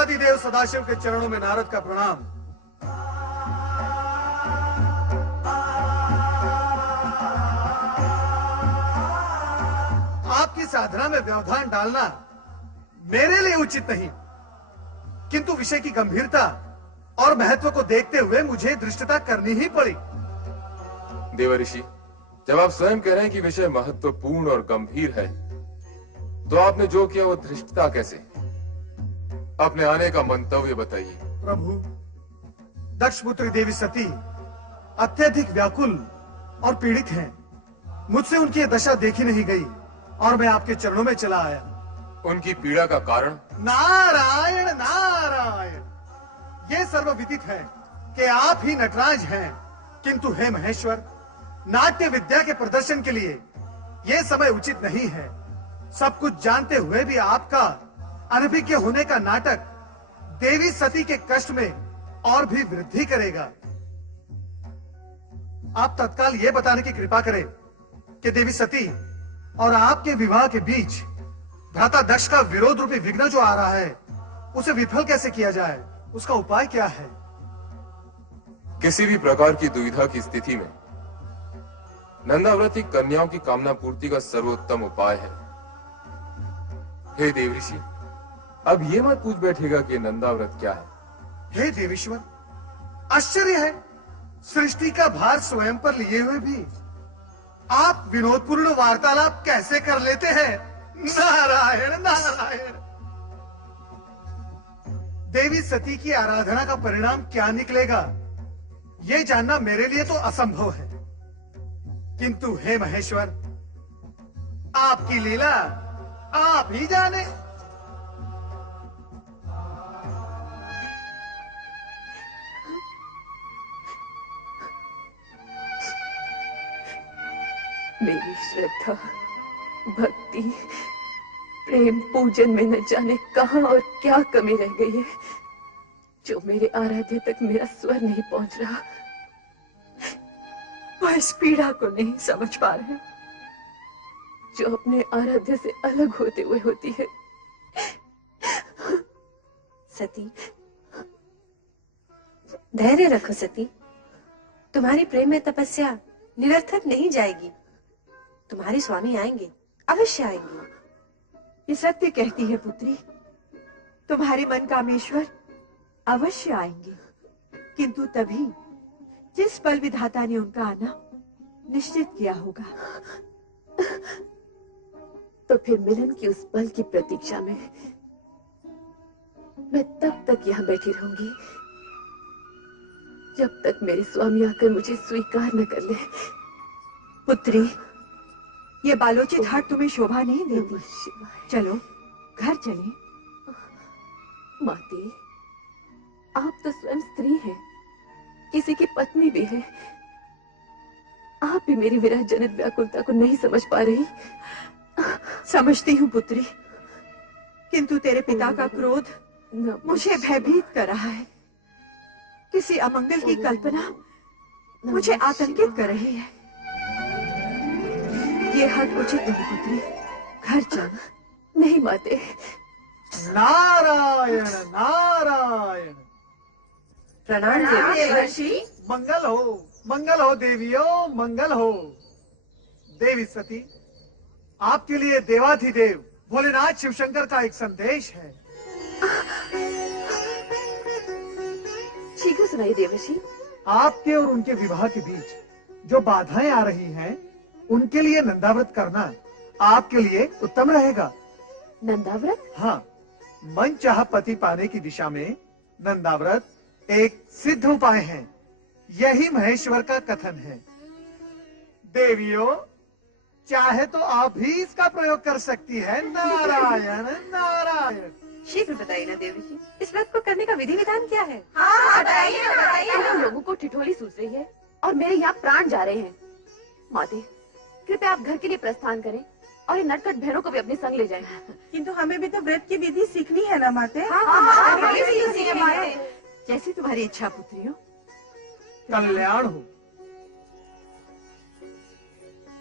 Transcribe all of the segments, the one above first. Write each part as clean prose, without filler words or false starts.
देवादिदेव सदाशिव के चरणों में नारद का प्रणाम। आपकी साधना में व्यवधान डालना मेरे लिए उचित नहीं, किंतु विषय की गंभीरता और महत्व को देखते हुए मुझे धृष्टता करनी ही पड़ी। देवर्षि, जब आप स्वयं कह रहे हैं कि विषय महत्वपूर्ण और गंभीर है, तो आपने जो किया वो धृष्टता कैसे? अपने आने का मंतव्य बताइए। प्रभु, दक्ष पुत्री देवी सती अत्यधिक व्याकुल और पीड़ित हैं। मुझसे उनकी दशा देखी नहीं गई और मैं आपके चरणों में चला आया। उनकी पीड़ा का कारण? नारायण नारायण, ये सर्वविदित है कि आप ही नटराज हैं, किंतु हे महेश्वर, नाट्य विद्या के प्रदर्शन के लिए यह समय उचित नहीं है। सब कुछ जानते हुए भी आपका अनभिज्ञ होने का नाटक देवी सती के कष्ट में और भी वृद्धि करेगा। आप तत्काल यह बताने की कृपा करें कि देवी सती और आपके विवाह के बीच भ्राता दक्ष का विरोध रूपी विघ्न जो आ रहा है, उसे विफल कैसे किया जाए, उसका उपाय क्या है? किसी भी प्रकार की दुविधा की स्थिति में नंदाव्रत कन्याओं की कामना पूर्ति का सर्वोत्तम उपाय है। हे देवऋषि, अब ये मत पूछ बैठेगा कि नंदाव्रत क्या है। हे देवेश्वर, आश्चर्य है, सृष्टि का भार स्वयं पर लिए हुए भी आप विनोदपूर्ण वार्तालाप कैसे कर लेते हैं? नारायण नारायण। देवी सती की आराधना का परिणाम क्या निकलेगा, यह जानना मेरे लिए तो असंभव है, किंतु हे महेश्वर, आपकी लीला आप ही जाने। मेरी श्रद्धा, भक्ति, प्रेम, पूजन में न जाने कहां और क्या कमी रह गई है, जो मेरे आराध्य तक मेरा स्वर नहीं पहुंच रहा। वह इस पीड़ा को नहीं समझ पा रहे जो अपने आराध्य से अलग होते हुए होती है। सती, धैर्य रखो सती, तुम्हारी प्रेम में तपस्या निरर्थक नहीं जाएगी। तुम्हारे स्वामी आएंगे, अवश्य आएंगे। ये सत्य कहती है पुत्री, तुम्हारे मन कामेश्वर अवश्य आएंगे, किंतु तभी जिस पल विधाता ने उनका आना निश्चित किया होगा। तो फिर मिलन की उस पल की प्रतीक्षा में मैं तब तक यहाँ बैठी रहूंगी जब तक मेरे स्वामी आकर मुझे स्वीकार न कर ले। पुत्री, ये बालोचित हाट तुम्हें शोभा नहीं देती। चलो घर चलें। माते, आप तो स्वयं स्त्री हैं, किसी की पत्नी भी है। आप भी मेरी विरह जनित व्याकुलता को नहीं समझ पा रही। समझती हूँ पुत्री, किंतु तेरे पिता का क्रोध मुझे भयभीत कर रहा है। किसी अमंगल की कल्पना मुझे आतंकित कर रही है। ये हट उचित नहीं पुत्री, घर चल। नहीं माते। नारायण नारायण। प्रणाम देवर्षि। मंगल हो देवियों, मंगल हो। देवी सती, आपके लिए देवाधिदेव भोलेनाथ शिवशंकर का एक संदेश है। शीघ्र सुनाइए देवर्षि। आपके और उनके विवाह के बीच जो बाधाएं आ रही हैं, उनके लिए नंदाव्रत करना आपके लिए उत्तम रहेगा। नंदाव्रत? हाँ, मन चाह पति पाने की दिशा में नंदाव्रत एक सिद्ध उपाय है। यही महेश्वर का कथन है। देवियों, चाहे तो आप भी इसका प्रयोग कर सकती है। नारायण नारायण। शीघ्र बताइए ना देवी, इस व्रत को करने का विधि विधान क्या है? हाँ, बताइए। लोगों को ठिठोली सूझ रही है और मेरे यहाँ प्राण जा रहे हैं। माते, कृपया आप घर के लिए प्रस्थान करें और ये नटखट बहनों को भी अपने संग ले जाएं। किंतु हमें भी तो व्रत की विधि सीखनी है ना माते। जैसी तुम्हारी इच्छा पुत्रियों। कल्याण हो।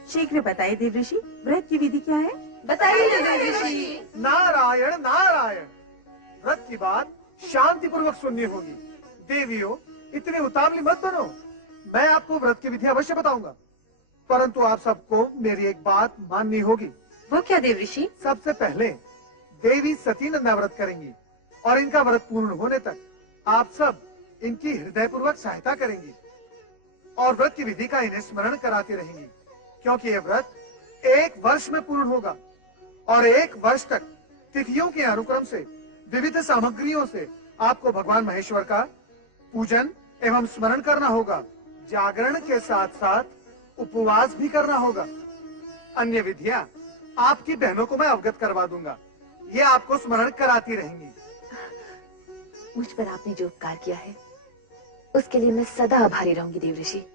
शीघ्र बताइए देवऋषि, व्रत की विधि क्या है? बताइए देवऋषि। नारायण नारायण। व्रत की बात शांतिपूर्वक सुननी होगी। देवियों, इतने उतावली मत बनो। मैं आपको व्रत की विधि अवश्य बताऊंगा, परंतु आप सबको मेरी एक बात माननी होगी। वो क्या देव ऋषि? सबसे पहले देवी सती नंदा व्रत करेंगी और इनका व्रत पूर्ण होने तक आप सब इनकी हृदयपूर्वक सहायता करेंगी और व्रत की विधि का इन्हें स्मरण कराती रहेंगी, क्योंकि यह व्रत 1 वर्ष में पूर्ण होगा और 1 वर्ष तक तिथियों के अनुक्रम से विविध सामग्रियों से आपको भगवान महेश्वर का पूजन एवं स्मरण करना होगा। जागरण के साथ साथ उपवास भी करना होगा। अन्य विधियां आपकी बहनों को मैं अवगत करवा दूंगा, ये आपको स्मरण कराती रहेंगी। मुझ पर आपने जो उपकार किया है उसके लिए मैं सदा आभारी रहूंगी देव ऋषि।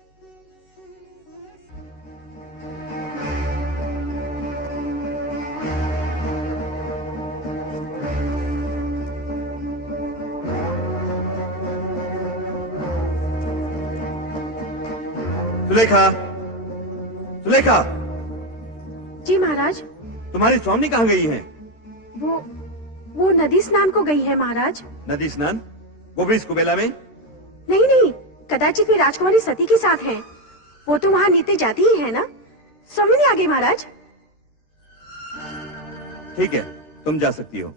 सुलेखा, सुलेखा, जी महाराज। तुम्हारी स्वामी कहाँ गई है? वो नदी स्नान को गई है महाराज। नदी स्नान? वो भी इस कुबेला में? नहीं नहीं, कदाचित वे राजकुमारी सती के साथ हैं। वो तो वहाँ नीचे जाती ही है ना। स्वामी ने आ गई महाराज। ठीक है, तुम जा सकती हो।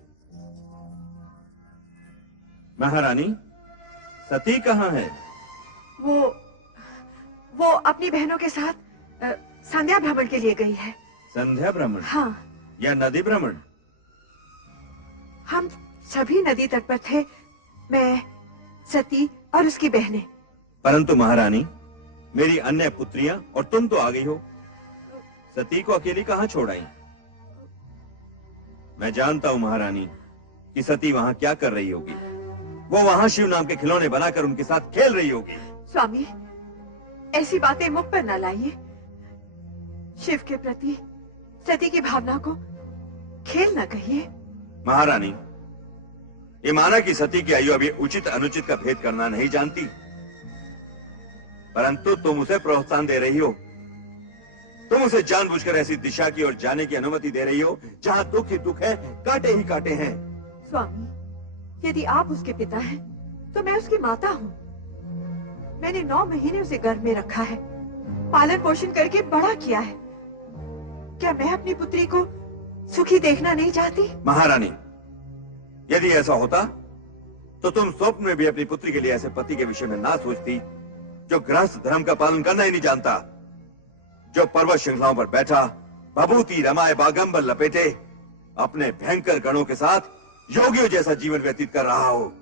महारानी, सती कहाँ है? वो अपनी बहनों के साथ संध्या भ्रमण के लिए गई है। संध्या भ्रमण? हाँ। या नदी भ्रमण? हम सभी नदी तट पर थे, मैं, सती और उसकी बहनें। परंतु महारानी, मेरी अन्य पुत्रियां और तुम तो आ गई हो। सती को अकेली कहाँ छोड़ आई? मैं जानता हूँ महारानी कि सती वहाँ क्या कर रही होगी। वो वहाँ शिव नाम के खिलौने बनाकर उनके साथ खेल रही होगी। स्वामी, ऐसी बातें मुख पर न लाइए। शिव के प्रति सती की भावना को खेल न कहिए। महारानी, ये माना कि सती की आयु अभी उचित अनुचित का भेद करना नहीं जानती, परंतु तुम उसे प्रोत्साहन दे रही हो। तुम उसे जानबूझकर ऐसी दिशा की ओर जाने की अनुमति दे रही हो जहां दुख ही दुख है, कांटे ही कांटे हैं। स्वामी, यदि आप उसके पिता हैं, तो मैं उसकी माता हूँ। मैंने 9 महीने उसे गर्भ में रखा है, पालन पोषण करके बड़ा किया है। क्या मैं अपनी पुत्री को सुखी देखना नहीं चाहती? महारानी, यदि ऐसा होता तो तुम स्वप्न में भी अपनी पुत्री के लिए ऐसे पति के विषय में ना सोचती जो गृहस्थ धर्म का पालन करना ही नहीं जानता, जो पर्वत श्रृंखलाओं पर बैठा भभूति रमाए बागंबर लपेटे अपने भयंकर गणों के साथ योगियों जैसा जीवन व्यतीत कर रहा हो।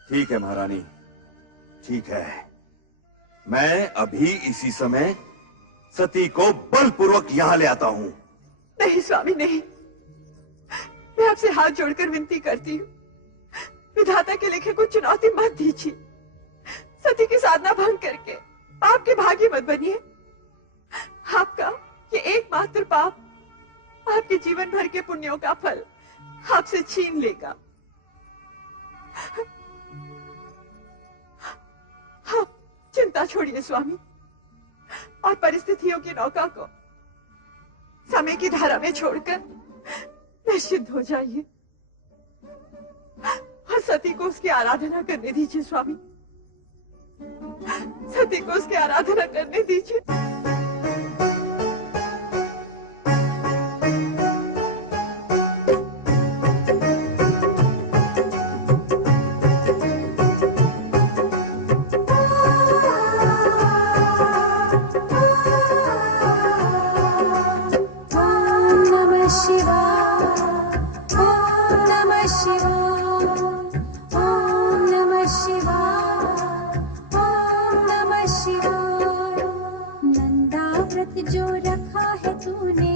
ठीक है महारानी, ठीक है। मैं अभी इसी समय सती को बलपूर्वक यहां ले आता हूं। नहीं स्वामी, नहीं। मैं आपसे हाथ जोड़कर विनती करती हूँ, विधाता के लिखे को चुनौती मत दीजिए। सती की साधना भंग करके आपके भाग्य मत बनिए। आपका ये एकमात्र पाप आपके जीवन भर के पुण्यों का फल आपसे छीन लेगा। आप चिंता छोड़िए स्वामी, और परिस्थितियों की नौका को समय की धारा में छोड़कर निश्चिंत हो जाइए और सती को उसकी आराधना करने दीजिए। स्वामी, सती को उसकी आराधना करने दीजिए। जो रखा है तूने,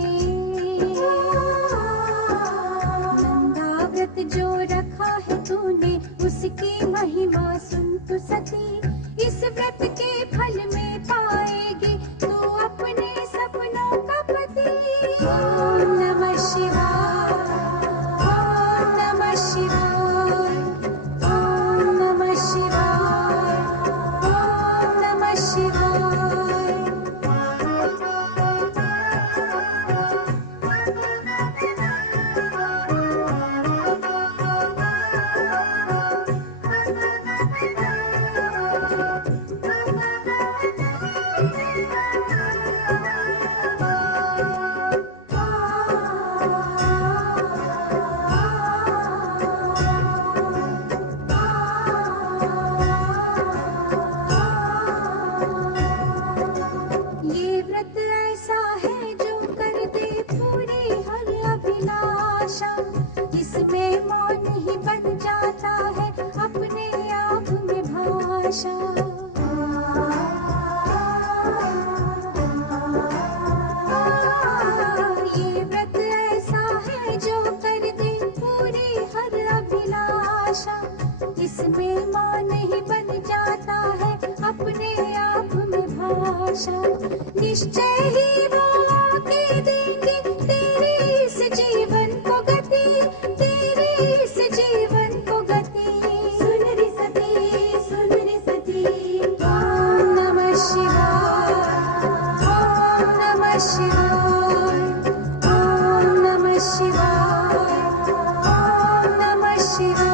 नंदा व्रत जो रखा है तूने, उसकी महिमा सुन तू सती। इस व्रत के फल में पाएगी तू अपने सपनों का पति। ओम नमः शिवाय, ओम नमः शिवाय, ओम नमः शिवाय, ओम नमः शिवाय। अभिलाषा, इसमें मौन ही बन जाता है अपने आप में भाषा। ये व्रत ऐसा है जो कर दे पूरी हर अभिलाषा, इसमें मौन ही बन जाता है अपने आप में भाषा। निश्चय ही वो आके देंगे तेरे इस जीवन को गति, तेरे इस जीवन को गति। सुन रे सती, सुन रे सती। ओम नमः शिवाय, ओम नमः शिवाय, ओम नमः शिवाय, ओम नमः शिवाय।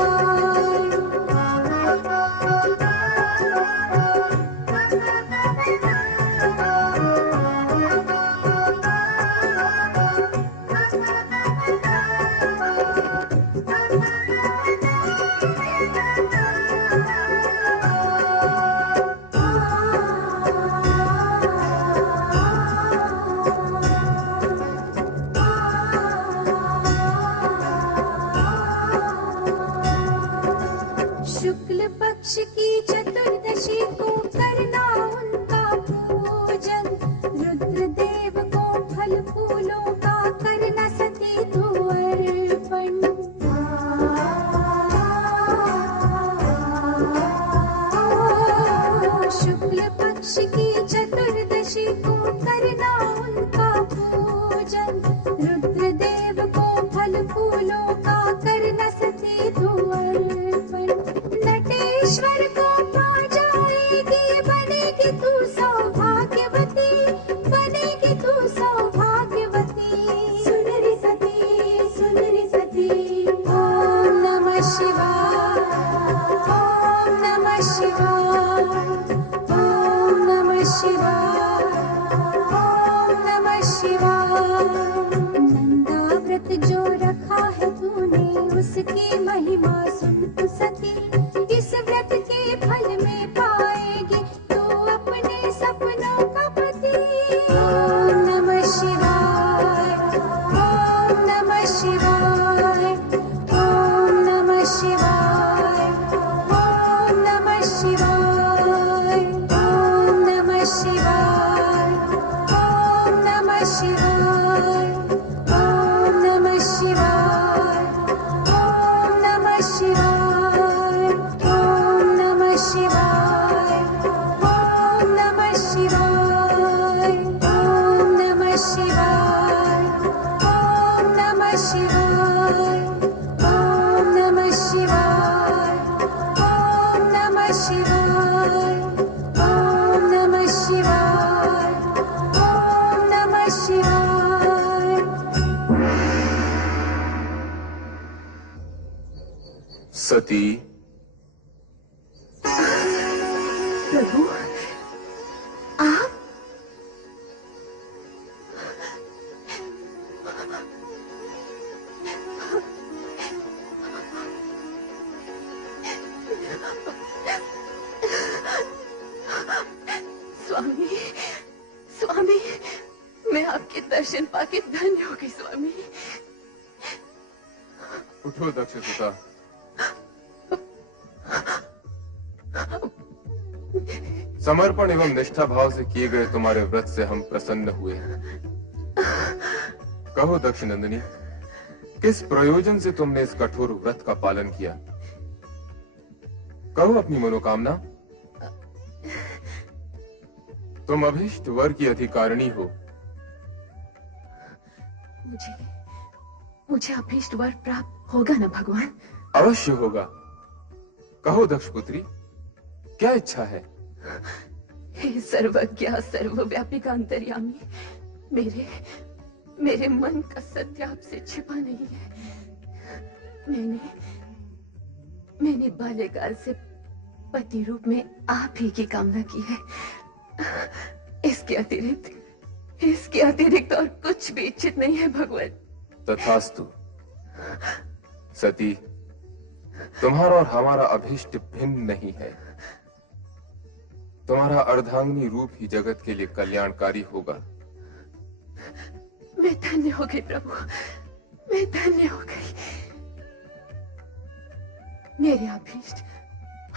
शुक्ल पक्ष की चतुर्दशी को करना उनका पूजन, रुद्रदेव को फल फूलों का करना सती तू अर्पण। शुक्ल पक्ष की चतुर्दशी को करना उनका पूजन, रुद्रदेव को फल फूलों का करना सती तू अर्पण। नटेश्वर को पा जाएगी, बनेगी तू सौभाग्यवती, बनेगी तू सौभाग्यवती। सुन रे सती, सुन रे सती। ओम नमः शिवाय, ओम नमः शिवाय, ओम नमः शिवाय, ओम नमः शिवाय। नंदा व्रत जो रखा है तूने, उसकी महिमा सुन तू सती, इस व्रत के फल में पाएगी तू अपने सपनों का पति। ओम नमः शिवाय, ओम नमः शिवाय, ओम नमः शिवाय, ओम नमः शिवाय, ओम नमः शिवाय, ओम नमः शिवाय, ओम नमः शिवाय, ओम नमः शिवाय, ओम नमः शिवाय, ओम नमः शिवाय, ओम नमः शिवाय, ओम नमः शिवाय, ओम नमः शिवाय, ओम नमः शिवाय, ओम नमः शिवाय, ओम नमः शिवाय। सती, प्रभु आप? स्वामी, स्वामी, मैं आपके दर्शन पाके धन्य हो गई स्वामी। उठो दक्षसुता। समर्पण एवं निष्ठा भाव से किए गए तुम्हारे व्रत से हम प्रसन्न हुए हैं। कहो दक्ष नंदिनी, किस प्रयोजन से तुमने इस कठोर व्रत का पालन किया? कहो अपनी मनोकामना। तुम अभीष्ट वर की अधिकारिणी हो। मुझे अभीष्ट वर प्राप्त होगा ना भगवान? अवश्य होगा। कहो दक्ष पुत्री, क्या इच्छा है? हे सर्वज्ञ सर्वव्यापी अंतर्यामी, मेरे मन का सत्य आपसे छिपा नहीं है। मैंने बाल्यकाल से पति रूप में आप ही की कामना की है। इसके अतिरिक्त और कुछ भी इच्छित नहीं है भगवान। तथास्तु। सती, तुम्हारा और हमारा अभीष्ट भिन्न नहीं है। तुम्हारा अर्धांगिनी रूप ही जगत के लिए कल्याणकारी होगा। मैं धन्य हो गई प्रभु, मैं धन्य हो गई। मेरे अभीष्ट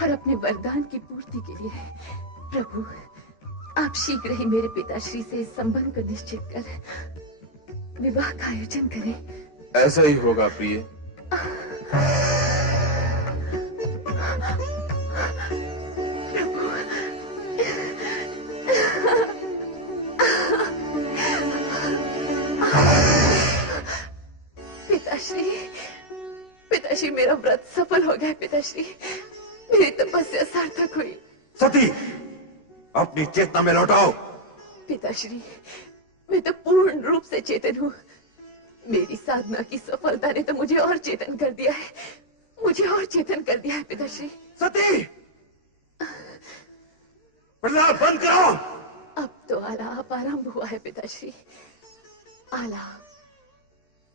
और अपने वरदान की पूर्ति के लिए प्रभु आप शीघ्र ही मेरे पिताश्री से इस संबंध को निश्चित कर विवाह का आयोजन करें। ऐसा ही होगा प्रिय। पिताश्री, पिताश्री मेरा व्रत सफल हो गया। पिताश्री मेरी तपस्या सार्थक हुई। सती, अपनी चेतना में लौटाओ। पिताश्री मैं तो पूर्ण रूप से चेतन हूँ। मेरी साधना की सफलता ने तो मुझे और चेतन कर दिया है, मुझे और चेतन कर दिया है। पिताश्री सती, प्रलाप बंद करो। अब तो आलाप आरंभ हुआ है पिताश्री। आलाप,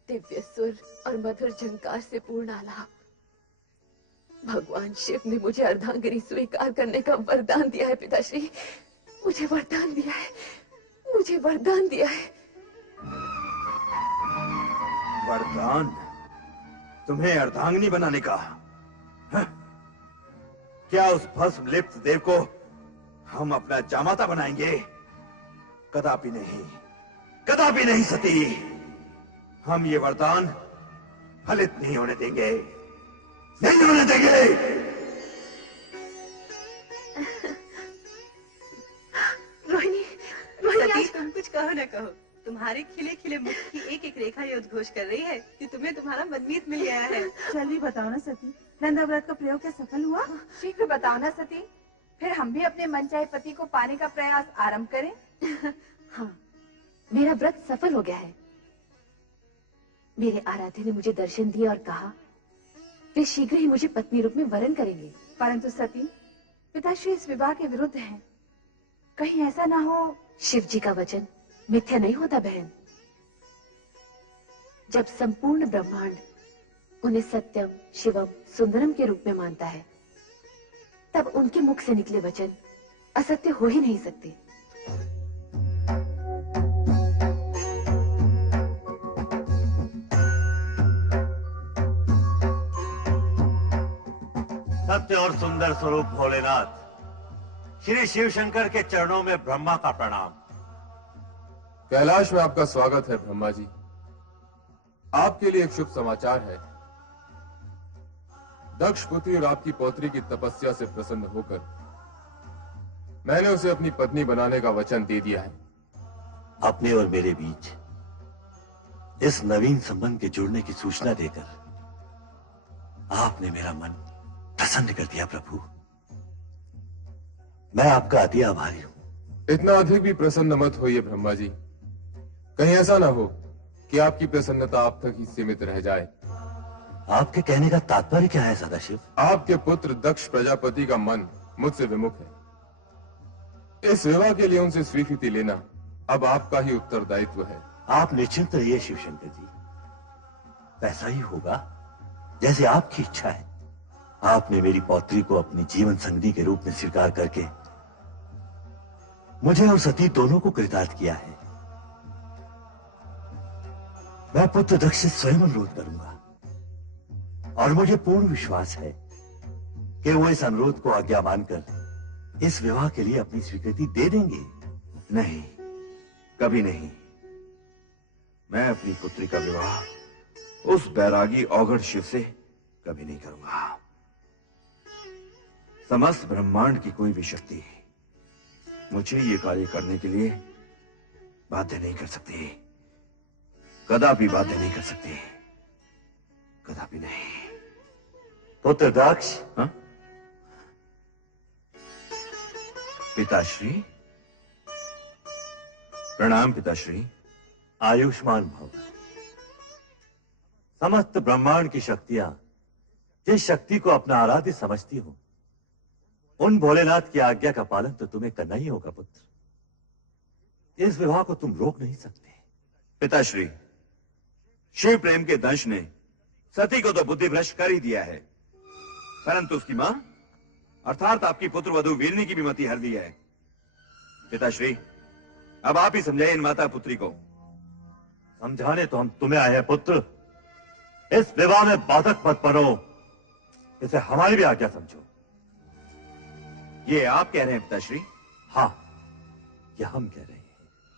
दिव्य सुर और मधुर झंकार से पूर्ण आलाप। भगवान शिव ने मुझे अर्धांगिनी स्वीकार करने का वरदान दिया है पिताश्री। मुझे वरदान दिया है, मुझे वरदान दिया है। वरदान? तुम्हें अर्धांगिनी बनाने का? हाँ? क्या उस भस्म लिप्त देव को हम अपना जामाता बनाएंगे? कदापि नहीं, कदापि नहीं सती। हम ये वरदान फलित नहीं होने देंगे, नहीं होने देंगे। रोहिणी, रोहिणी सती, तुम कुछ कहो न कहो, तुम्हारे खिले खिले मुख की एक एक रेखा ये उद्घोष कर रही है कि तुम्हें तुम्हारा मनमीत मिल गया है। जल्दी बताओ ना सती, नंदा व्रत का प्रयोग क्या सफल हुआ? शीघ्र बताओ ना सती, फिर हम भी अपने मनचाहे पति को पाने का प्रयास आरंभ करें। हाँ, मेरा व्रत सफल हो गया है। मेरे आराध्य ने मुझे दर्शन दिए और कहा वे शीघ्र ही मुझे पत्नी रूप में वरण करेंगे। परंतु सती, पिताश्री इस विवाह के विरुद्ध हैं। कहीं ऐसा ना हो। शिव जी का वचन मिथ्या नहीं होता बहन। जब संपूर्ण ब्रह्मांड उन्हें सत्यम, शिवम, सुंदरम के रूप में मानता है, तब उनके मुख से निकले वचन असत्य हो ही नहीं सकते। सत्य और सुंदर स्वरूप भोलेनाथ, श्री शिव शंकर के चरणों में ब्रह्मा का प्रणाम। कैलाश में आपका स्वागत है ब्रह्मा जी। आपके लिए एक शुभ समाचार है। दक्ष पुत्री और आपकी पौत्री की तपस्या से प्रसन्न होकर मैंने उसे अपनी पत्नी बनाने का वचन दे दिया है। अपने और मेरे बीच इस नवीन संबंध के जुड़ने की सूचना देकर आपने मेरा मन प्रसन्न कर दिया प्रभु। मैं आपका अति आभारी हूं। इतना अधिक भी प्रसन्न मत होइए ब्रह्मा जी। कहीं ऐसा ना हो कि आपकी प्रसन्नता आप तक ही सीमित रह जाए। आपके कहने का तात्पर्य क्या है सदाशिव? आपके पुत्र दक्ष प्रजापति का मन मुझसे विमुख है। इस विवाह के लिए उनसे स्वीकृति लेना अब आपका ही उत्तरदायित्व है। आप निश्चिंत रहिए शिवशंकर जी, वैसा ही होगा जैसे आपकी इच्छा है। आपने मेरी पौत्री को अपनी जीवन संगनी के रूप में स्वीकार करके मुझे और सती दोनों को कृतार्थ किया है। मैं पुत्र दक्ष से स्वयं अनुरोध करूंगा और मुझे पूर्ण विश्वास है कि वो इस अनुरोध को आज्ञा मानकर इस विवाह के लिए अपनी स्वीकृति दे देंगे। नहीं, कभी नहीं। मैं अपनी पुत्री का विवाह उस बैरागी औघड़ शिव से कभी नहीं करूंगा। समस्त ब्रह्मांड की कोई भी शक्ति मुझे ये कार्य करने के लिए बाध्य नहीं कर सकती, कदापि बाध्य नहीं कर सकती, कदापि नहीं। पुत्र दक्ष, हाँ? पिताश्री, प्रणाम पिताश्री। आयुष्मान भव। समस्त ब्रह्मांड की शक्तियां जिस शक्ति को अपना आराध्य समझती हो, उन भोलेनाथ की आज्ञा का पालन तो तुम्हें करना ही होगा पुत्र। इस विवाह को तुम रोक नहीं सकते। पिताश्री, शिव प्रेम के दंश ने सती को तो बुद्धि भ्रष्ट कर ही दिया है, परंतु उसकी मां अर्थात आपकी पुत्र वधु वीरनी की भी मति हर दी है। पिताश्री, अब आप ही समझाइए इन माता पुत्री को। समझाने तो हम तुम्हें आए हैं पुत्र। इस विवाह में बाधक मत बनो। इसे हमारी भी आज्ञा समझो। ये आप कह रहे हैं पिताश्री? हाँ, ये हम कह रहे हैं।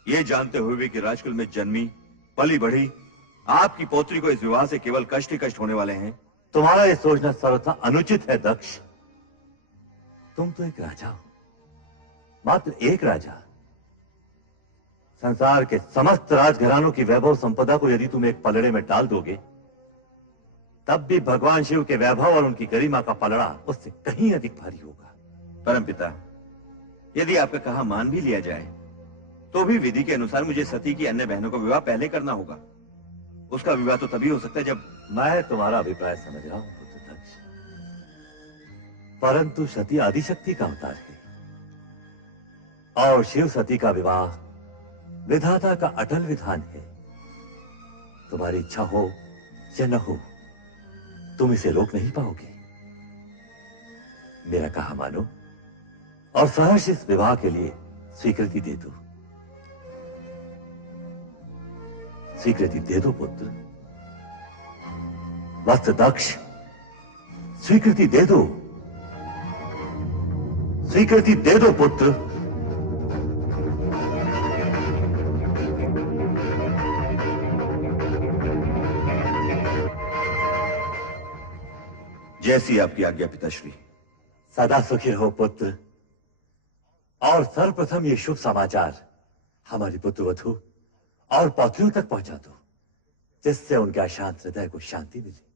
ये जानते हुए भी कि राजकुल में जन्मी पली बढ़ी आपकी पोत्री को इस विवाह से केवल कष्ट ही कष्ट होने वाले हैं। तुम्हारा ये सोचना सर्वथा अनुचित है दक्ष। तुम तो एक राजा हो, मात्र एक राजा। संसार के समस्त राजघरानों की वैभव संपदा को यदि तुम एक पलड़े में डाल दोगे, तब भी भगवान शिव के वैभव और उनकी गरिमा का पलड़ा उससे कहीं अधिक भारी होगा। परमपिता, यदि आपका कहा मान भी लिया जाए तो भी विधि के अनुसार मुझे सती की अन्य बहनों का विवाह पहले करना होगा। उसका विवाह तो तभी हो सकता है जब... मैं तुम्हारा अभिप्राय समझ रहा हूं पुत्र दक्ष, परंतु सती आदिशक्ति का अवतार है और शिव सती का विवाह विधाता का अटल विधान है। तुम्हारी इच्छा हो या न हो, तुम इसे रोक नहीं पाओगे। मेरा कहा मानो और सहर्ष इस विवाह के लिए स्वीकृति दे दो। स्वीकृति दे दो पुत्र। वस्त दक्ष, स्वीकृति दे दो। स्वीकृति दे दो पुत्र। जैसी आपकी आज्ञा पिताश्री। सदा सुखी रहो पुत्र। और सर्वप्रथम ये शुभ समाचार हमारी पुत्रवधू और पौत्रियों तक पहुंचा दो, जिससे उनके अशांत हृदय को शांति मिले।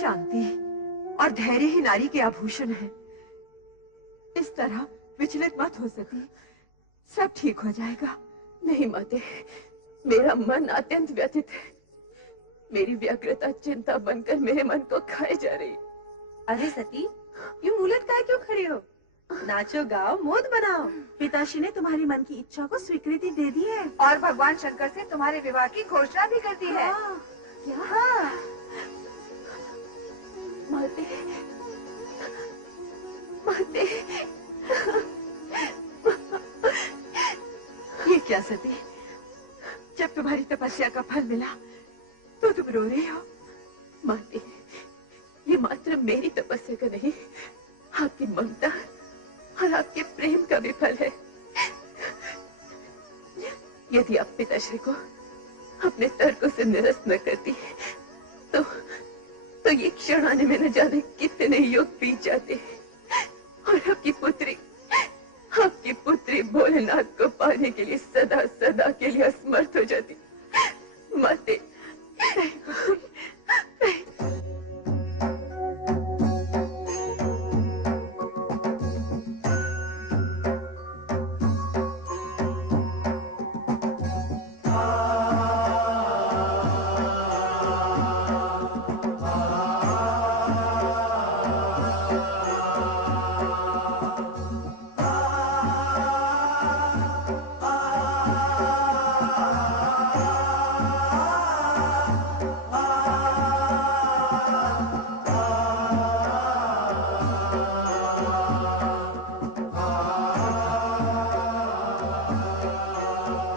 शांति और धैर्य ही नारी के आभूषण है। इस तरह विचलित मत हो सती, सब ठीक हो जाएगा। नहीं माते, मेरा मन अत्यंत व्यथित है। मेरी व्यग्रता चिंता बनकर मेरे मन को खाए जा रही। अरे सती, यूं उलट काय क्यों खड़े हो? नाचो गाओ मोद बनाओ। पिताश्री ने तुम्हारी मन की इच्छा को स्वीकृति दे दी है और भगवान शंकर से तुम्हारे विवाह की घोषणा भी कर दी है। हाँ। माते, माते। ये क्या सती, जब तुम्हारी तपस्या का फल मिला तो तुम रो रही हो? माते, ये मात्र मेरी तपस्या का नहीं, आपकी ममता और आपके प्रेम का भी फल है। यदि आप पिताश्री को अपने तर्कों से निरस्त न करती तो ये क्षण आने में न जाने कितने युग बीत जाते और आपकी पुत्री भोलेनाथ को पाने के लिए सदा सदा के लिए असमर्थ हो जाती। माते,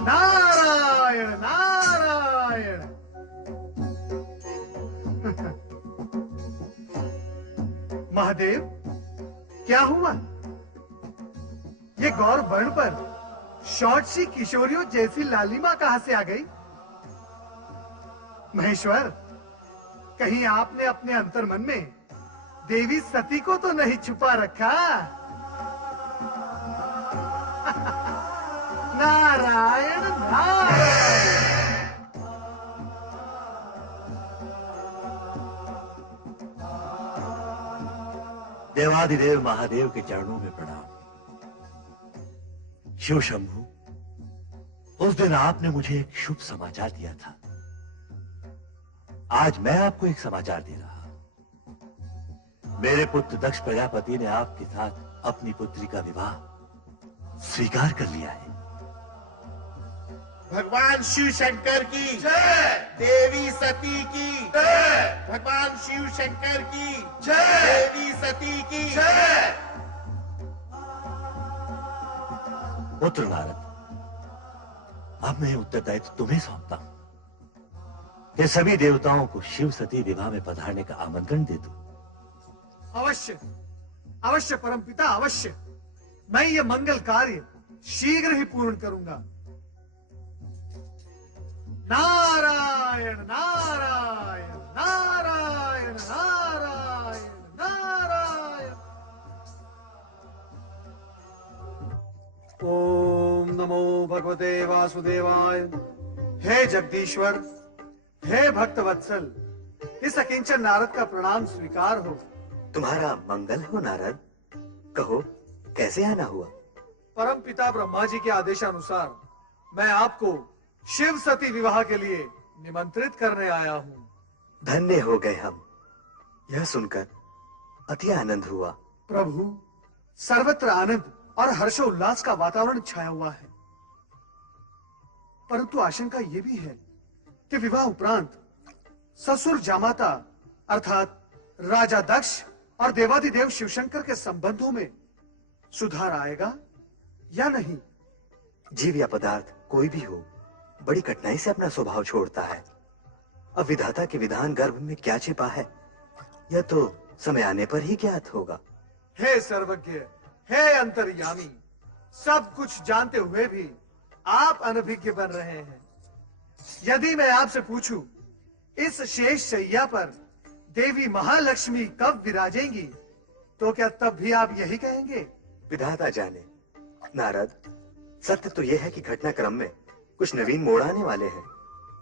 नारायण नारायण। महादेव, क्या हुआ? ये गौर वर्ण पर शॉर्ट सी किशोरियों जैसी लालिमा कहां से आ गई? महेश्वर, कहीं आपने अपने अंतर्मन में देवी सती को तो नहीं छुपा रखा? नारायण नारायण। देवाधिदेव महादेव के चरणों में प्रणाम। शिव शंभु, उस दिन आपने मुझे एक शुभ समाचार दिया था। आज मैं आपको एक समाचार दे रहा हूं। मेरे पुत्र दक्ष प्रजापति ने आपके साथ अपनी पुत्री का विवाह स्वीकार कर लिया है। भगवान शिव शंकर की जय, देवी सती की जय, भगवान शिव शंकर की जय, देवी सती की जय। पुत्र नारद, अब मैं उत्तरदायित्व तुम्हें सौंपता हूं। कि सभी देवताओं को शिव सती विवाह में पधारने का आमंत्रण दे दूं। अवश्य, अवश्य परमपिता, अवश्य। मैं ये मंगल कार्य शीघ्र ही पूर्ण करूंगा। नारायण नारायण नारायण नारायण नारायण। ओम नमो भगवते वासुदेवाय। हे जगदीश्वर, हे भक्तवत्सल, इस अकिंचन नारद का प्रणाम स्वीकार हो। तुम्हारा मंगल हो नारद, कहो कैसे आना हुआ? परम पिता ब्रह्मा जी के आदेशानुसार मैं आपको शिव सती विवाह के लिए निमंत्रित करने आया हूँ। धन्य हो गए हम, यह सुनकर अति आनंद हुआ। प्रभु, सर्वत्र आनंद और हर्षोल्लास का वातावरण छाया हुआ है, परंतु आशंका ये भी है कि विवाह उपरांत ससुर जामाता अर्थात राजा दक्ष और देवाधिदेव शिवशंकर के संबंधों में सुधार आएगा या नहीं। जीव या पदार्थ कोई भी हो, बड़ी कठिनाई से अपना स्वभाव छोड़ता है। अब विधाता के विधान गर्भ में क्या छिपा है, यह तो समय आने पर ही ज्ञात होगा। हे सर्वज्ञ, हे अंतर्यामी, सब कुछ जानते हुए भी आप अनभिज्ञ बन रहे हैं। यदि मैं आपसे पूछूं, इस शेष शैया पर देवी महालक्ष्मी कब विराजेंगी, तो क्या तब भी आप यही कहेंगे? विधाता जाने। नारद, सत्य तो यह है कि घटनाक्रम में कुछ नवीन मोड़ आने वाले हैं।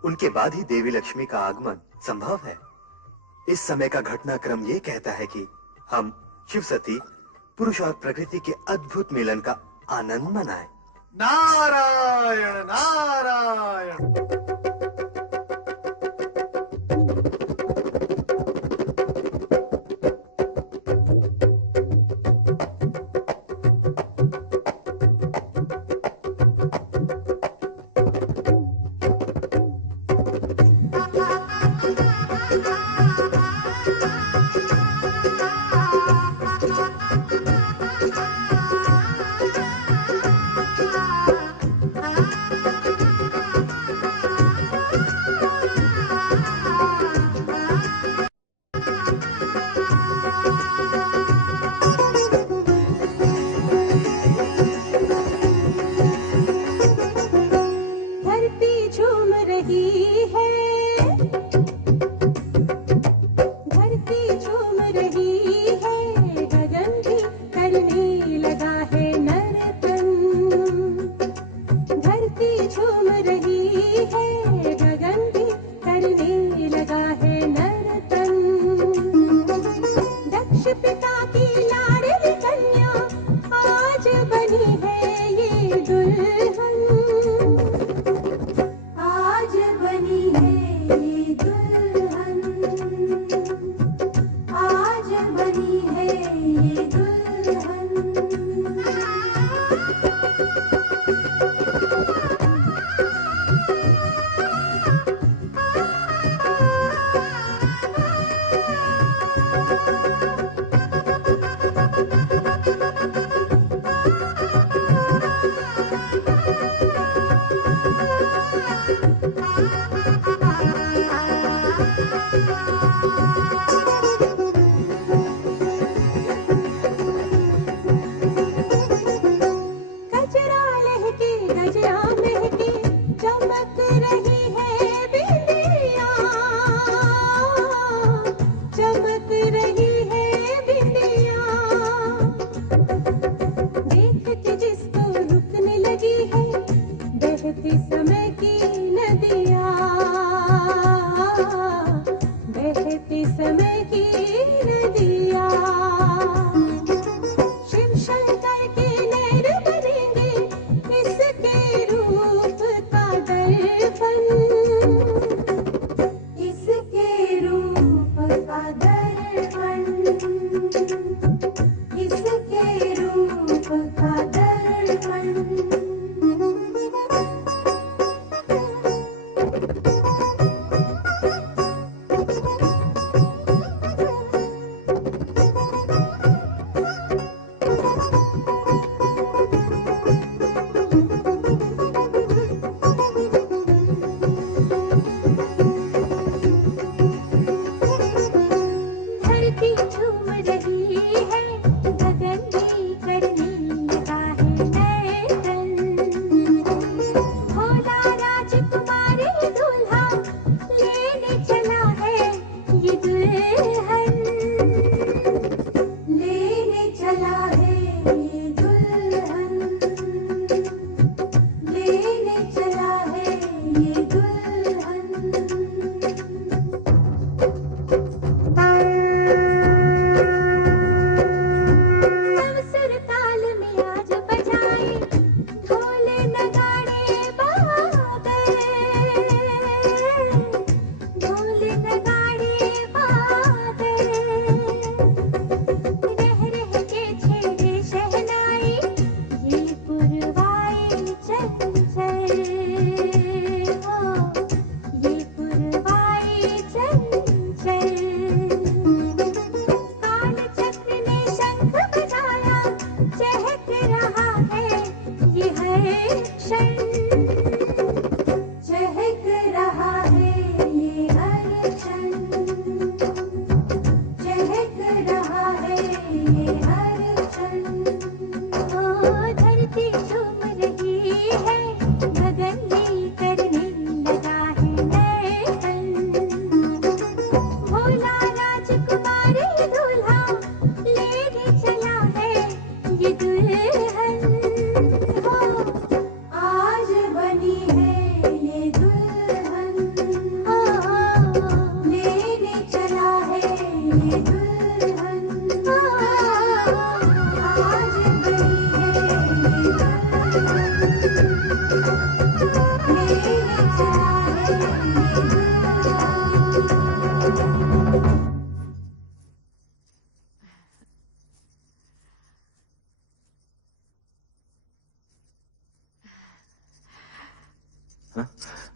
उनके बाद ही देवी लक्ष्मी का आगमन संभव है। इस समय का घटनाक्रम ये कहता है कि हम शिव सती, पुरुष और प्रकृति के अद्भुत मिलन का आनंद मनाएं। नारायण नारायण।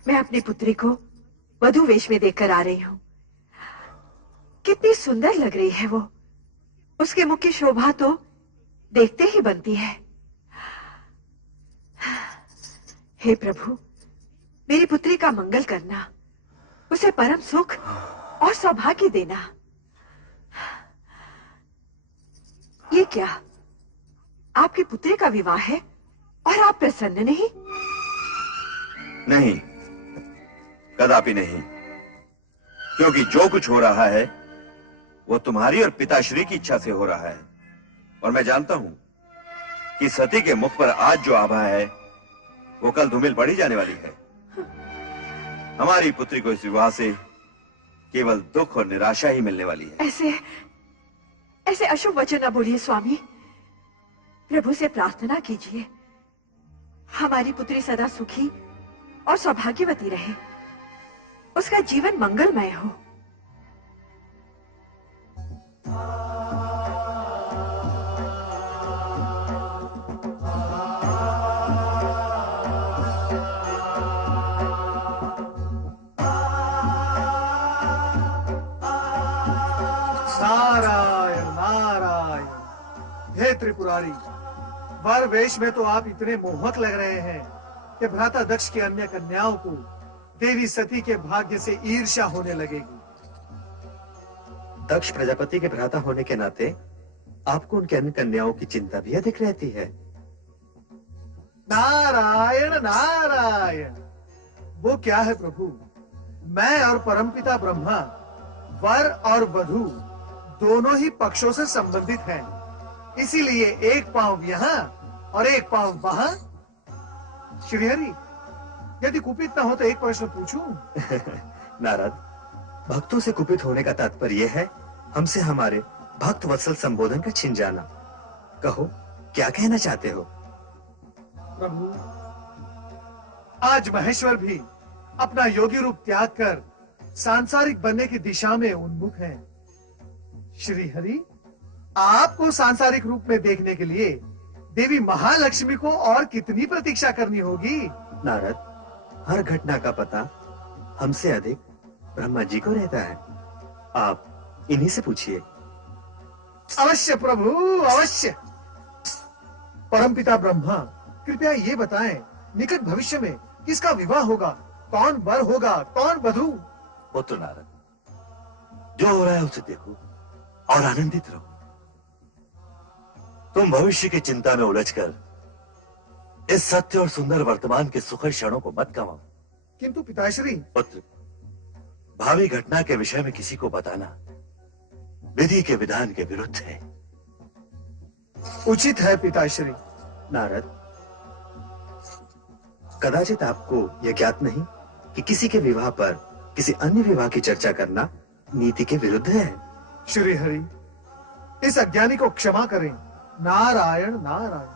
मैं अपनी पुत्री को वधू वेश में देखकर आ रही हूँ। कितनी सुंदर लग रही है वो। उसके मुख की शोभा तो देखते ही बनती है। हे प्रभु, मेरी पुत्री का मंगल करना, उसे परम सुख और सौभाग्य देना। ये क्या, आपकी पुत्री का विवाह है और आप प्रसन्न नहीं? नहीं, कदापि नहीं, क्योंकि जो कुछ हो रहा है वो तुम्हारी और पिताश्री की इच्छा से हो रहा है। और मैं जानता हूं कि सती के मुख पर आज जो आभा है वो कल धूमिल पड़ी जाने वाली है। हमारी पुत्री को इस विवाह से केवल दुख और निराशा ही मिलने वाली है। ऐसे अशुभ वचन न बोलिए स्वामी। प्रभु से प्रार्थना कीजिए, हमारी पुत्री सदा सुखी और सौभाग्यवती रहे, उसका जीवन मंगलमय हो। नारायण नारायण। हे त्रिपुरारी, वर वेश में तो आप इतने मोहक लग रहे हैं कि भ्राता दक्ष की अन्य कन्याओं को देवी सती के भाग्य से ईर्ष्या होने लगेगी। दक्ष प्रजापति के भ्राता होने के नाते आपको उनके अन्य कन्याओं की चिंता भी अधिक रहती है। नारायण नारायण। वो क्या है प्रभु, मैं और परमपिता ब्रह्मा वर और वधू दोनों ही पक्षों से संबंधित हैं, इसीलिए एक पांव यहाँ और एक पांव वहां। श्रीहरि, यदि कुपित न हो तो एक प्रश्न पूछूं? नारद, भक्तों से कुपित होने का तात्पर्य यह है हमसे हमारे भक्त वत्सल संबोधन का छिन जाना। कहो, क्या कहना चाहते हो? प्रभु, आज महेश्वर भी अपना योगी रूप त्याग कर सांसारिक बनने की दिशा में उन्मुख हैं। श्री हरि, आपको सांसारिक रूप में देखने के लिए देवी महालक्ष्मी को और कितनी प्रतीक्षा करनी होगी? नारद, हर घटना का पता हमसे अधिक ब्रह्मा जी को रहता है। आप इन्हीं से पूछिए। अवश्य प्रभु, अवश्य। परमपिता ब्रह्मा, कृपया ये बताएं, निकट भविष्य में किसका विवाह होगा? कौन वर होगा, कौन वधू? पुत्र नारद, जो हो रहा है उसे देखो और आनंदित रहो। तुम भविष्य की चिंता में उलझकर इस सत्य और सुंदर वर्तमान के सुखद क्षणों को मत गवाओ। किंतु पिताश्री। पुत्र, भावी घटना के विषय में किसी को बताना विधि के विधान के विरुद्ध है। उचित है पिताश्री। नारद, कदाचित आपको यह ज्ञात नहीं कि किसी के विवाह पर किसी अन्य विवाह की चर्चा करना नीति के विरुद्ध है। श्री हरि, इस अज्ञानी को क्षमा करें। नारायण नारायण।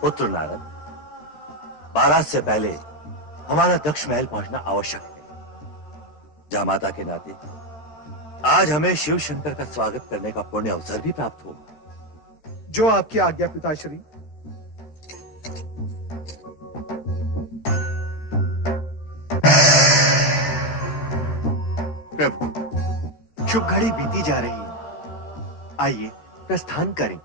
पुत्र नारद, बारात से पहले हमारा दक्ष महल पहुंचना आवश्यक है। जामाता के नाते आज हमें शिव शंकर का स्वागत करने का पुण्य अवसर भी प्राप्त हो। जो आपकी आज्ञा पिताश्री। प्रभु, शुभ घड़ी बीती जा रही है, आइए प्रस्थान करें।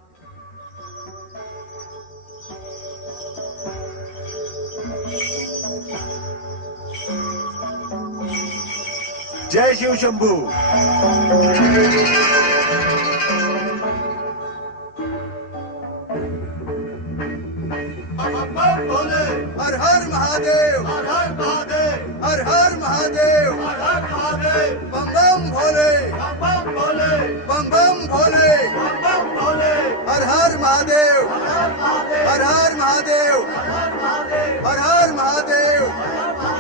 जय शिव शंभू। हर हर महादेव, हर हर महादेव, हर हर महादेव, हर हर महादेव। बम बम भोले, बम बम भोले, बम बम भोले, बम बम भोले। हर हर महादेव, हर हर महादेव, हर हर महादेव,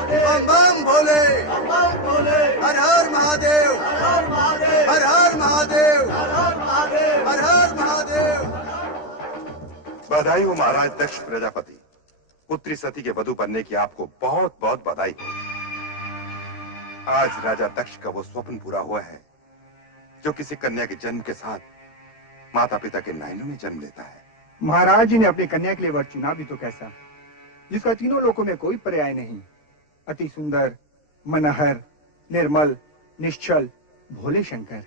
बम बम भोले, बम बम भोले। हर हर महादेव, हर हर महादेव, हर हर महादेव। बधाई हो महाराज दक्ष प्रजापति, पुत्री सती के वधू बनने की आपको बहुत बहुत बधाई। आज राजा दक्ष का वो स्वप्न पूरा हुआ है जो किसी कन्या के जन्म के साथ माता पिता के नयनों में जन्म लेता है। महाराज जी ने अपनी कन्या के लिए वर चुना भी तो कैसा, जिसका तीनों लोकों में कोई पर्याय नहीं। अति सुंदर, मनहर, निर्मल, निश्चल, भोले शंकर।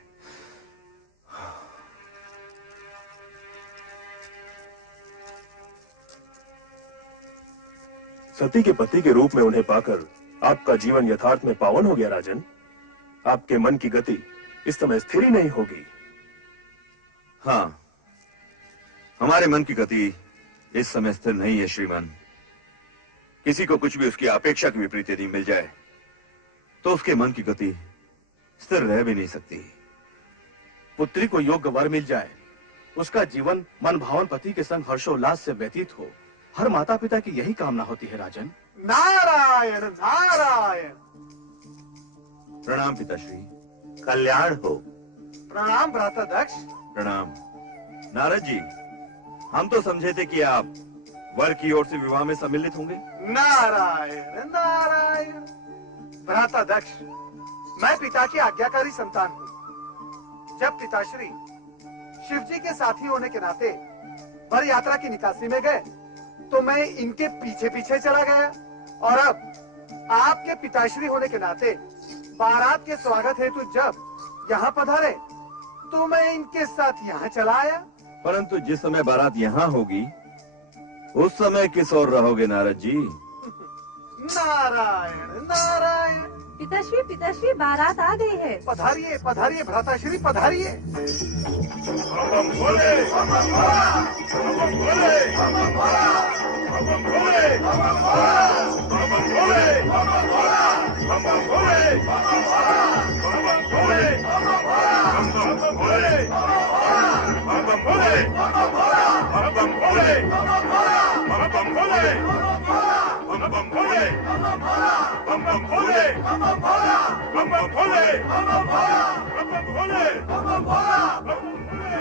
सती के पति के रूप में उन्हें पाकर आपका जीवन यथार्थ में पावन हो गया राजन। आपके मन की गति इस समय स्थिर ही नहीं होगी। हाँ, हमारे मन की गति इस समय स्थिर नहीं है श्रीमान। किसी को कुछ भी उसकी अपेक्षा के विपरीत यदि मिल जाए तो उसके मन की गति स्थिर रह भी नहीं सकती। पुत्री को योग्य वर मिल जाए, उसका जीवन मन भावन पति के संग हर्षोल्लास से व्यतीत हो, हर माता पिता की यही कामना होती है राजन। नारायण नारायण। प्रणाम पिताश्री। कल्याण हो। प्रणाम भ्राता दक्ष। प्रणाम। नारद जी, हम तो समझे थे कि आप वर की ओर से विवाह में सम्मिलित होंगे। नारायण नारायण। भ्राता दक्ष, मैं पिता की आज्ञाकारी संतान हूँ। जब पिताश्री शिव जी के साथी होने के नाते वर यात्रा की निकासी में गए तो मैं इनके पीछे पीछे चला गया, और अब आपके पिताश्री होने के नाते बारात के स्वागत हेतु जब यहाँ पधारे तो मैं इनके साथ यहाँ चला आया। परंतु जिस समय बारात यहाँ होगी उस समय किस ओर रहोगे नारद जी? नारायण नारायण। पिताश्री पिताश्री, बारात आ गई है। पधारिए पधारिए भ्राताश्री, पधारिए।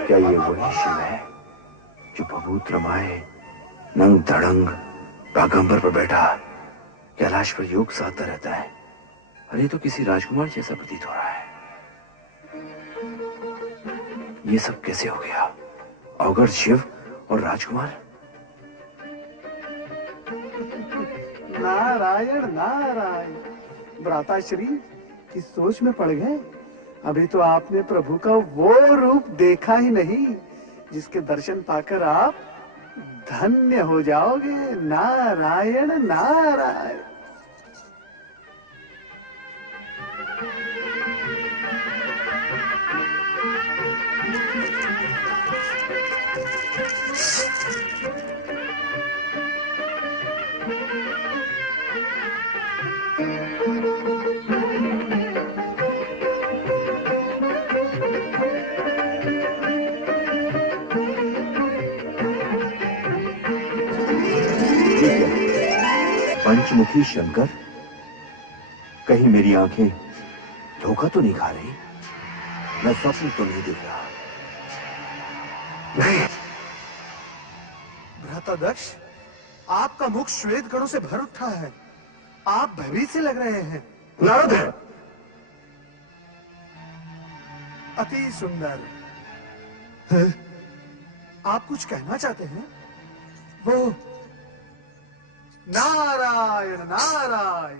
क्या ये वही शिव है जो पवित्र माए नंग धड़ंग बागंबर पर बैठा कैलाश पर योग साधता रहता है? अरे तो किसी राजकुमार जैसा प्रतीत हो रहा है। ये सब कैसे हो गया? अवगढ़ शिव और राजकुमार। नारायण नारायण। भ्राताश्री किस सोच में पड़ गए? अभी तो आपने प्रभु का वो रूप देखा ही नहीं जिसके दर्शन पाकर आप धन्य हो जाओगे। नारायण नारायण। पंचमुखी शंकर, कहीं मेरी आंखें धोखा तो नहीं खा रही? मैं स्वप्न तो नहीं देख रहा? नहीं। भ्राता दक्ष, आपका मुख श्वेत गणों से भर उठा है। आप भयभीत से लग रहे हैं। नारद है। अति सुंदर। आप कुछ कहना चाहते हैं? वो नारायण नारायण।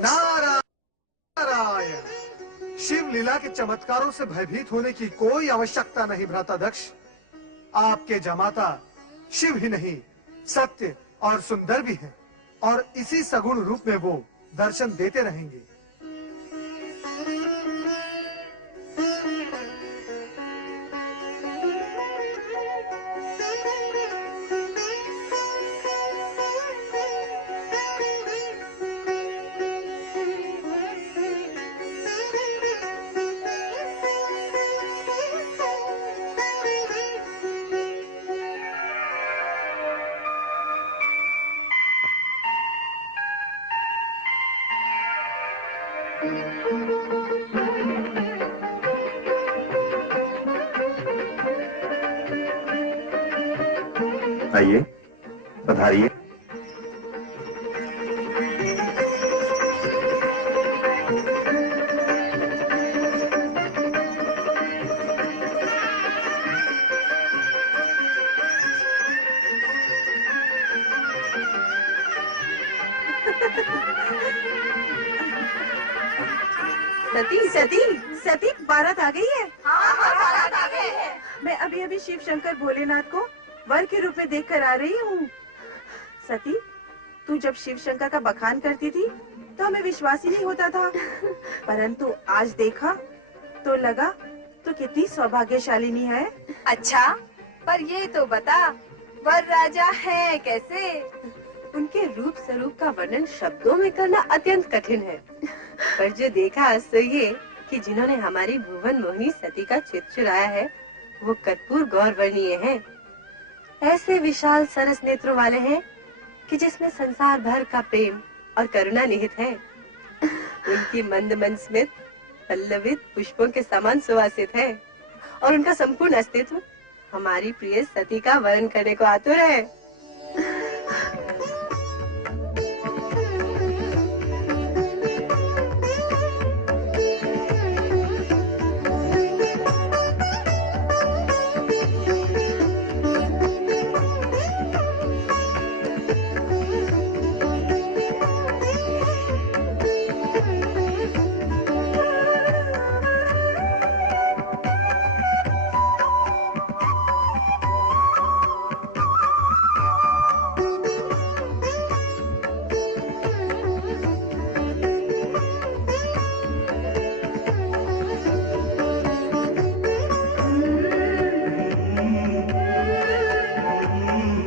नारायण। शिव लीला के चमत्कारों से भयभीत होने की कोई आवश्यकता नहीं भ्राता दक्ष। आपके जमाता शिव ही नहीं, सत्य और सुंदर भी है, और इसी सगुण रूप में वो दर्शन देते रहेंगे। आइए, पधारिए। सती सती सती बारात आ गई है। हाँ, बारात आ गई है। मैं अभी अभी शिव शंकर भोलेनाथ को वर के रूप में देखकर आ रही हूँ। सती, तू जब शिव शंकर का बखान करती थी तो हमें विश्वास ही नहीं होता था, परंतु आज देखा तो लगा तो कितनी सौभाग्यशालिनी है। अच्छा, पर ये तो बता, वर राजा है कैसे? उनके रूप स्वरूप का वर्णन शब्दों में करना अत्यंत कठिन है, पर जो देखा सो ये कि जिन्होंने हमारी भुवन मोहिनी सती का चित चुराया है वो कर्पूर गौरवर्णीय हैं। ऐसे विशाल सरस नेत्रों वाले हैं कि जिसमें संसार भर का प्रेम और करुणा निहित है। उनकी मंद मंद स्मित पल्लवित पुष्पों के समान सुवासित है और उनका संपूर्ण अस्तित्व हमारी प्रिय सती का वर्ण करने को आतुर है।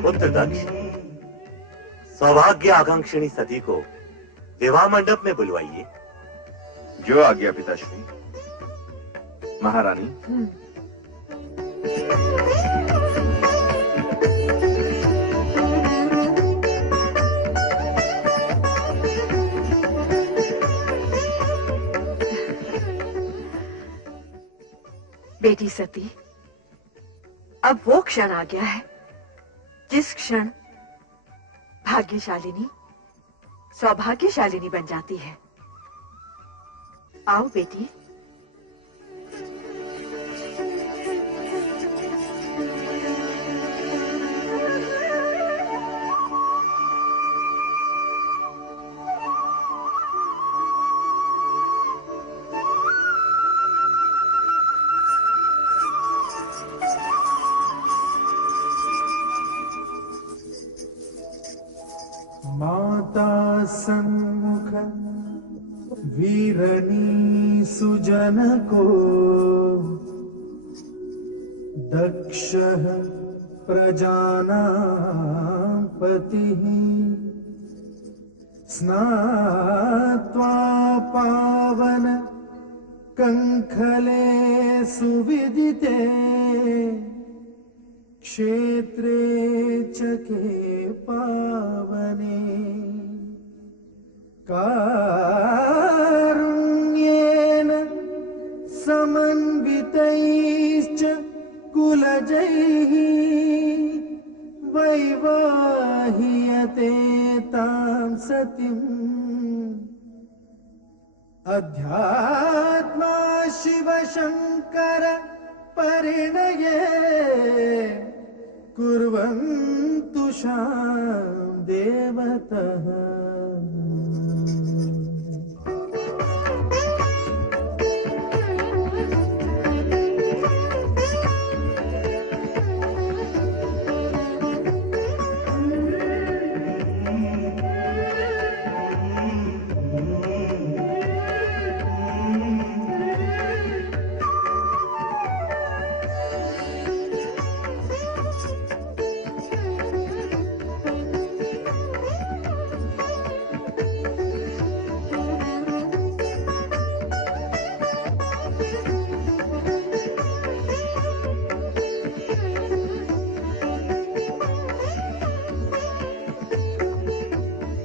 पुत्र दक्ष, सौभाग्य आकांक्षिणी सती को विवाह मंडप में बुलवाइए। जो आज्ञा पिताश्री। महारानी। बेटी सती, अब वो क्षण आ गया है जिस क्षण भाग्यशालिनी सौभाग्यशालिनी बन जाती है। आओ बेटी। माता सन्मुख वीरनी सुजन को दक्षः प्रजानां पतिः स्नात्वा पावन कंखले सुविदिते क्षेत्रे चके पावने कारुण्येन समन्वितैश्च कुलजैः वैवाह्यते तां सतीम् अध्यात्मा शिव शंकर परिणये कुर्वन्तु शां देवतः।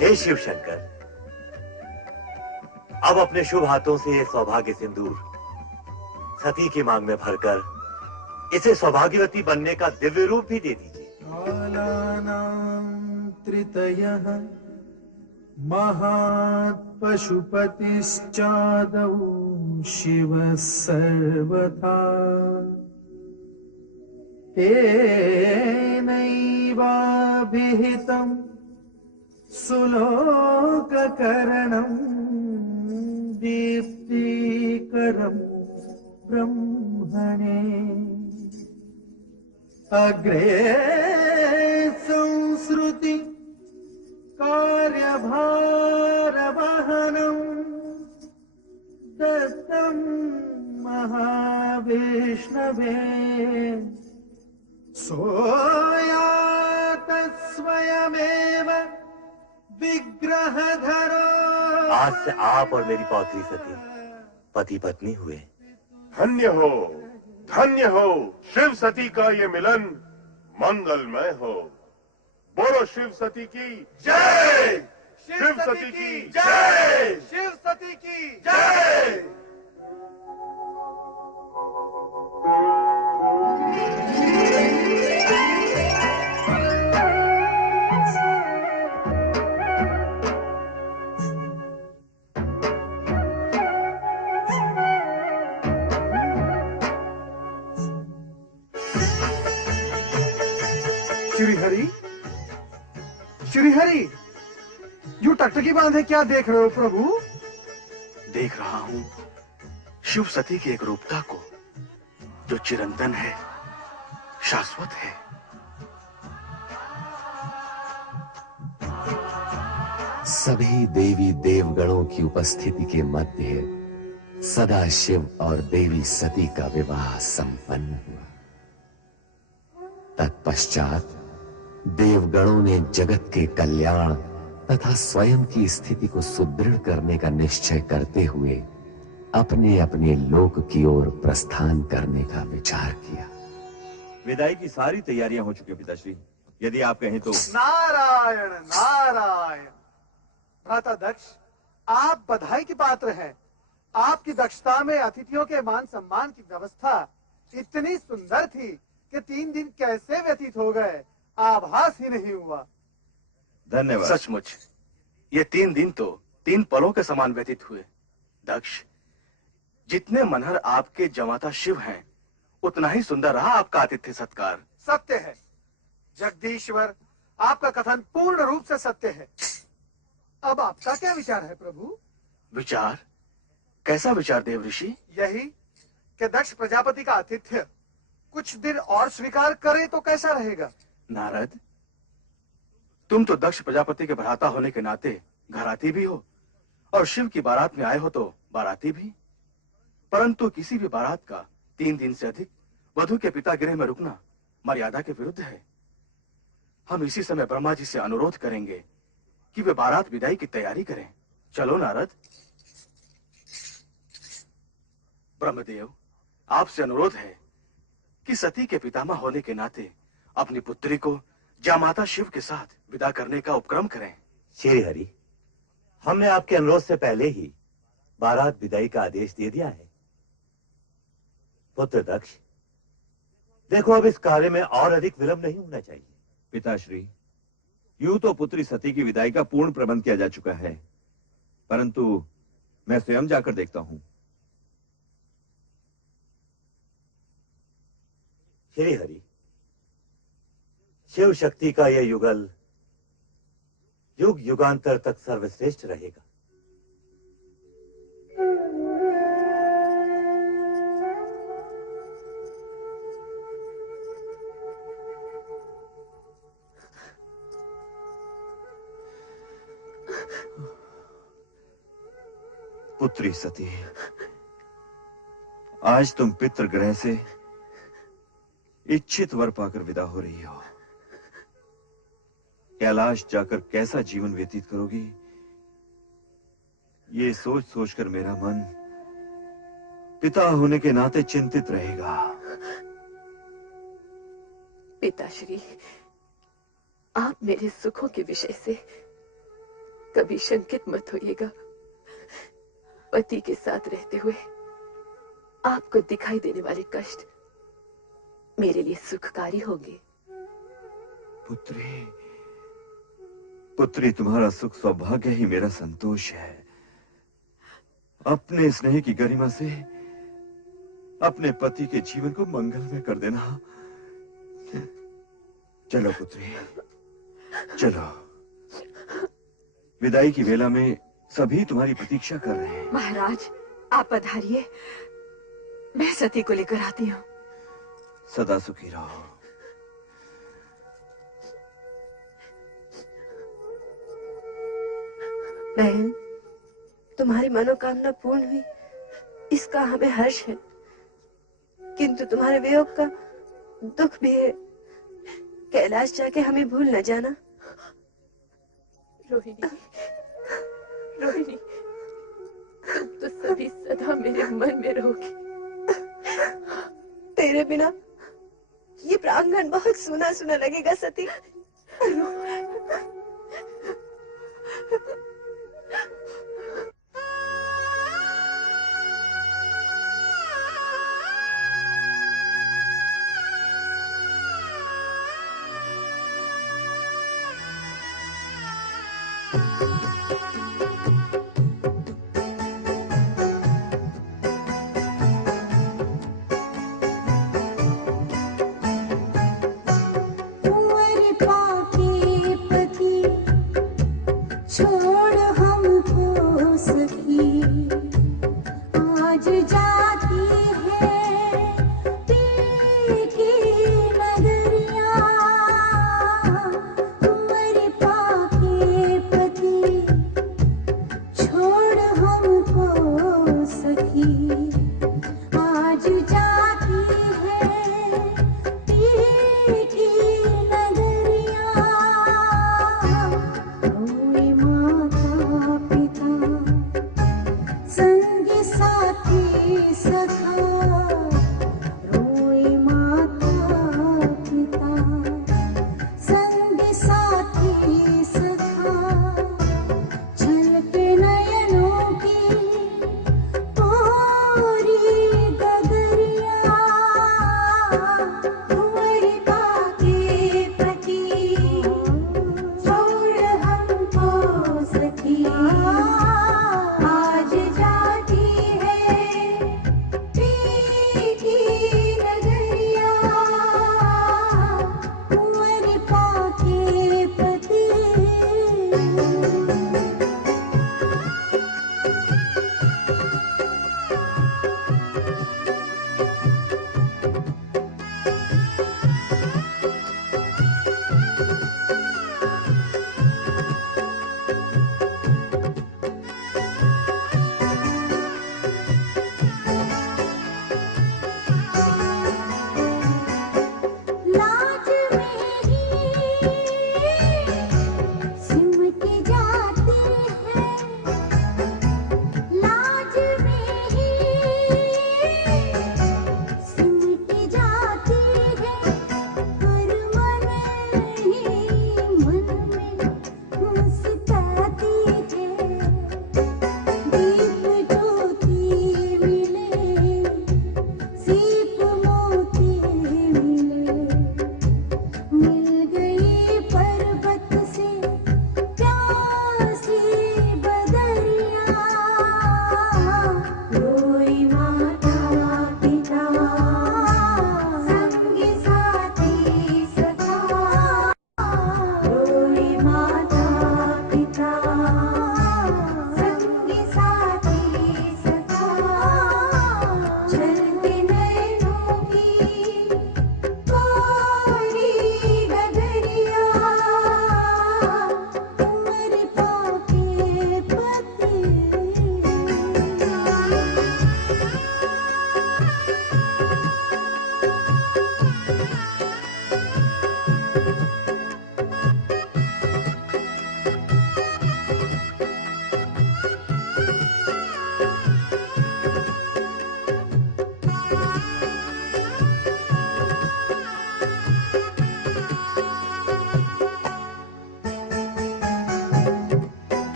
हे शिव शंकर, अब अपने शुभ हाथों से ये सौभाग्य सिंदूर सती की मांग में भरकर इसे सौभाग्यवती बनने का दिव्य रूप भी दे दीजिए। कालानां त्रितयः महात् पशुपतिश्चादौ शिवः सर्वथा तेनैवाभिहितं सुलोककरणं दीप्तिकरं ब्रह्मणे अग्रे संसृति कार्यभारवहनं दत्तं महाविष्णवे सोयात स्वयमेव विग्रहधरो। आज से आप और मेरी पौत्री सती पति पत्नी हुए। धन्य हो शिव सती का ये मिलन मंगलमय हो। बोलो शिव सती की जय, शिव सती की जय, शिव सती की जय। श्रीहरि, श्रीहरि, यूं टकटकी बांधे क्या देख रहे हो प्रभु? देख रहा हूं शिव सती की एक रूपता को जो चिरंतन है, शाश्वत है। सभी देवी देवगणों की उपस्थिति के मध्य सदा शिव और देवी सती का विवाह संपन्न हुआ। तत्पश्चात देवगणों ने जगत के कल्याण तथा स्वयं की स्थिति को सुदृढ़ करने का निश्चय करते हुए अपने अपने लोक की ओर प्रस्थान करने का विचार किया। विदाई की सारी तैयारियां हो चुकी हैं पिताश्री, यदि आप कहें तो। नारायण नारायण। भ्राता दक्ष, आप बधाई के पात्र हैं। आपकी दक्षता में अतिथियों के मान सम्मान की व्यवस्था इतनी सुंदर थी कि 3 दिन कैसे व्यतीत हो गए आभास ही नहीं हुआ। धन्यवाद। सचमुच ये 3 दिन तो 3 पलों के समान व्यतीत हुए। दक्ष, जितने मनहर आपके जमाता शिव हैं, उतना ही सुंदर रहा आपका आतिथ्य सत्कार। सत्य है जगदीश्वर, आपका कथन पूर्ण रूप से सत्य है। अब आपका क्या विचार है प्रभु? विचार? कैसा विचार देव ऋषि? यही कि दक्ष प्रजापति का आतिथ्य कुछ दिन और स्वीकार करे तो कैसा रहेगा? नारद, तुम तो दक्ष प्रजापति के भ्राता होने के नाते घराती भी हो और शिव की बारात में आए हो तो बाराती भी। परंतु किसी भी बारात का 3 दिन से अधिक वधु के पिता गृह में रुकना मर्यादा के विरुद्ध है। हम इसी समय ब्रह्मा जी से अनुरोध करेंगे कि वे बारात विदाई की तैयारी करें। चलो नारद। ब्रह्मदेव, आपसे अनुरोध है कि सती के पितामह होने के नाते अपनी पुत्री को जामाता शिव के साथ विदा करने का उपक्रम करें। श्री हरि, हमने आपके अनुरोध से पहले ही बारात विदाई का आदेश दे दिया है। पुत्र दक्ष, देखो अब इस कार्य में और अधिक विलंब नहीं होना चाहिए। पिताश्री, यूं तो पुत्री सती की विदाई का पूर्ण प्रबंध किया जा चुका है, परंतु मैं स्वयं जाकर देखता हूं। श्री हरि, शिव शक्ति का यह युगल युग युगांतर तक सर्वश्रेष्ठ रहेगा। पुत्री सती, आज तुम पितृगृह से इच्छित वर पाकर विदा हो रही हो। कैलाश जाकर कैसा जीवन व्यतीत करोगी, ये सोच सोचकर मेरा मन पिता होने के नाते चिंतित रहेगा। पिताश्री, आप मेरे सुखों के विषय से कभी शंकित मत होइएगा। पति के साथ रहते हुए आपको दिखाई देने वाले कष्ट मेरे लिए सुखकारी होंगे। पुत्री, पुत्री, तुम्हारा सुख सौभाग्य ही मेरा संतोष है। अपने स्नेह की गरिमा से अपने पति के जीवन को मंगलमय कर देना। चलो पुत्री, चलो। विदाई की वेला में सभी तुम्हारी प्रतीक्षा कर रहे हैं। महाराज आप पधारिए, मैं सती को लेकर आती हूँ। सदा सुखी रहो। बहन, तुम्हारी मनोकामना पूर्ण हुई, इसका हमें हर्ष है, किंतु तुम्हारे वियोग का दुख भी है। कैलाश जाके हमें भूल न जाना। रोहिणी, रोहिणी, तुम तो सभी सदा मेरे मन में रहोगी। तेरे बिना ये प्रांगण बहुत सुना सुना लगेगा सती। कुंवर पाके पति छोड़ हमको सखी, आज जाती है पीर की नगरिया। कुंवर पाके पति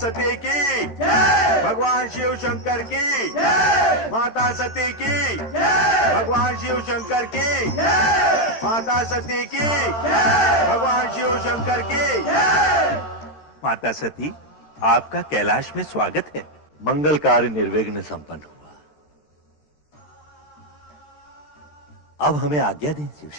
सती की भगवान शिव शंकर की माता सती की भगवान शिव शंकर की माता सती की भगवान शिव शंकर की। माता सती, आपका कैलाश में स्वागत है। मंगल कार्य निर्विघ्न संपन्न हुआ। अब हमें आज्ञा दें शिव।